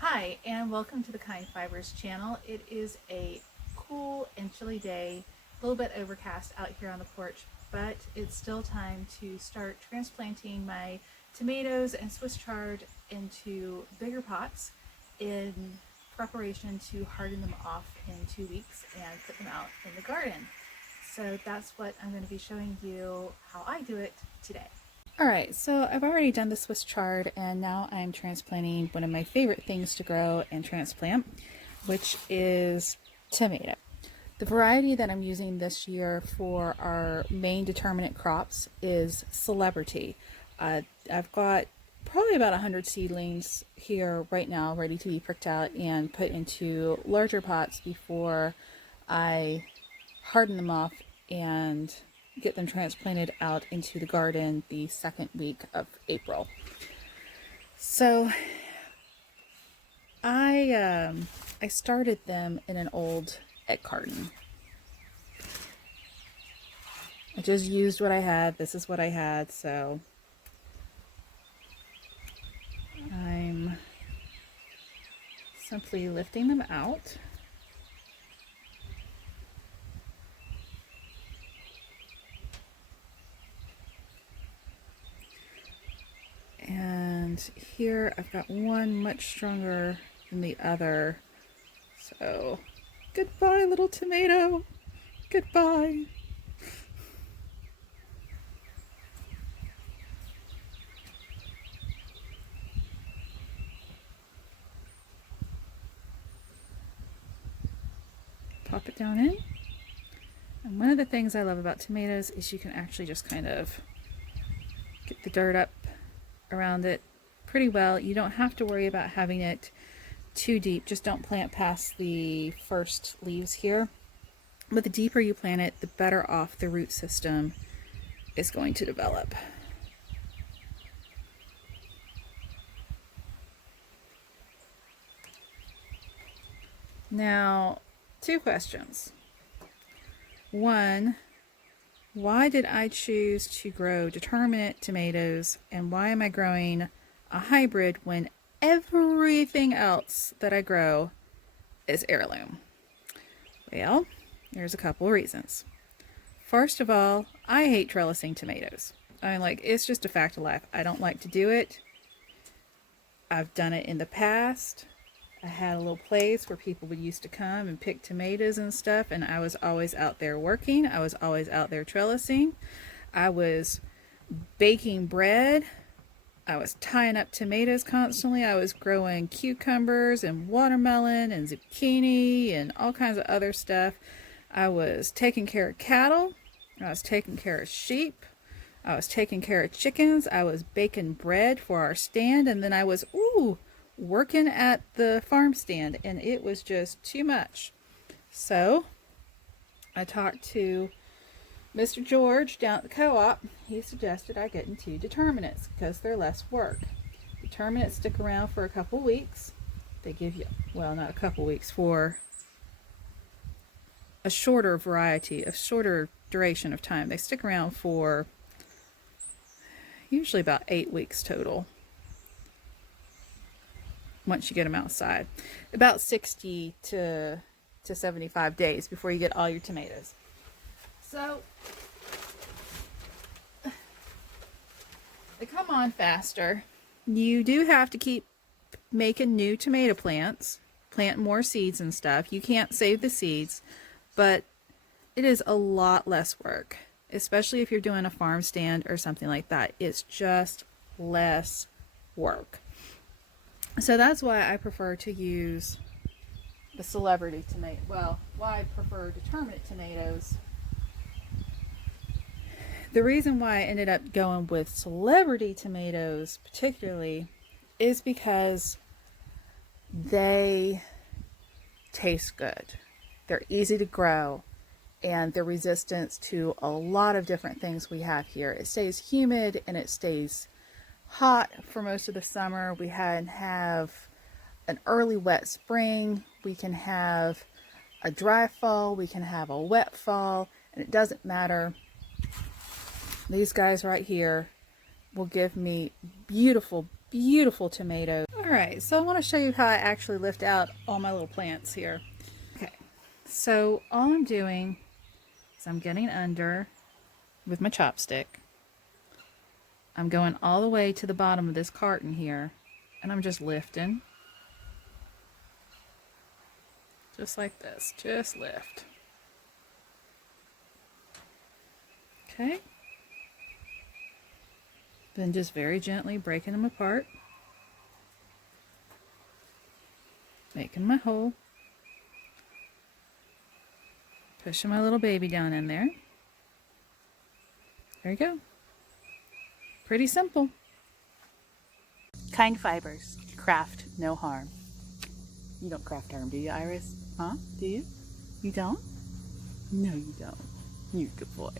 Hi, and welcome to the Kind Fibers channel. It is a cool and chilly day, a little bit overcast out here on the porch, but it's still time to start transplanting my tomatoes and Swiss chard into bigger pots in preparation to harden them off in 2 weeks and put them out in the garden. So that's what I'm going to be showing you how I do it today. Alright, so I've already done the Swiss chard and now I'm transplanting one of my favorite things to grow and transplant, which is tomato. The variety that I'm using this year for our main determinant crops is Celebrity. I've got probably about 100 seedlings here right now ready to be pricked out and put into larger pots before I harden them off and get them transplanted out into the garden the second week of April. So I started them in an old egg carton. I just used what I had. This is what I had, so I'm simply lifting them out. And here I've got one much stronger than the other. So goodbye, little tomato. Goodbye. Pop it down in. And one of the things I love about tomatoes is you can actually just kind of get the dirt up around it pretty well. You don't have to worry about having it too deep. Just don't plant past the first leaves here. But the deeper you plant it, the better off the root system is going to develop. Now, two questions. One, why did I choose to grow determinate tomatoes, and why am I growing a hybrid when everything else that I grow is heirloom? Well, there's a couple of reasons. First of all, I hate trellising tomatoes. I mean, like, it's just a fact of life. I don't like to do it. I've done it in the past. I had a little place where people would used to come and pick tomatoes and stuff, and I was always out there working. I was always out there trellising. I was baking bread. I was tying up tomatoes constantly. I was growing cucumbers and watermelon and zucchini and all kinds of other stuff. I was taking care of cattle. I was taking care of sheep. I was taking care of chickens. I was baking bread for our stand, and then I was, working at the farm stand, and it was just too much. So I talked to Mr. George down at the co-op. He suggested I get into determinants because they're less work. Determinants stick around for a couple weeks. They give you, well, not a couple weeks, for a shorter variety, a shorter duration of time. They stick around for usually about 8 weeks total. Once you get them outside, about 60 to 75 days before you get all your tomatoes. So they come on faster. You do have to keep making new tomato plants, plant more seeds and stuff. You can't save the seeds, but it is a lot less work, especially if you're doing a farm stand or something like that. It's just less work. So that's why I prefer to use the Celebrity tomato. Well, why I prefer determinate tomatoes. The reason why I ended up going with Celebrity tomatoes particularly is because they taste good. They're easy to grow, and they're resistant to a lot of different things we have here. It stays humid and it stays hot for most of the summer. We have an early wet spring. We can have a dry fall. We can have a wet fall, and it doesn't matter. These guys right here will give me beautiful, beautiful tomatoes. Alright, so I want to show you how I actually lift out all my little plants here. Okay, so all I'm doing is I'm getting under with my chopstick. I'm going all the way to the bottom of this carton here, and I'm just lifting. Just like this, just lift. Okay. Then just very gently breaking them apart. Making my hole. Pushing my little baby down in there. There you go. Pretty simple. Kind fibers. Craft no harm. You don't craft harm, do you, Iris? Huh? Do you? You don't? No, you don't. You good boy.